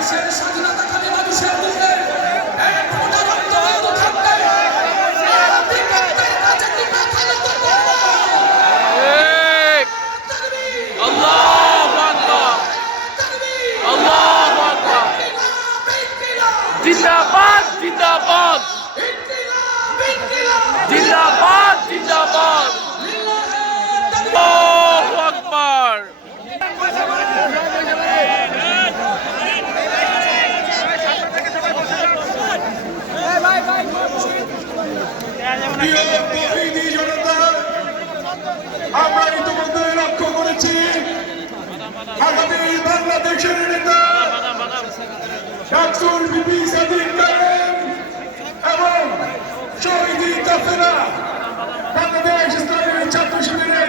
দেশের স্বাধীনতাকামী মানুষের মুখে এক ফোঁটা রক্তবিন্দু থাকবে জিন্দাবাদ জিন্দাবাদ জিন্দাবাদ জিন্দাবাদ আল্লাহু আকবার। আমরা ইতিমধ্যে লক্ষ্য করেছি আগামী বাংলাদেশের নেতা ডাক্তার বিপি সাদিক কায়েম এবং শহীদ কাফেলা বাংলাদেশ ইসলামী ছাত্র শিবিরের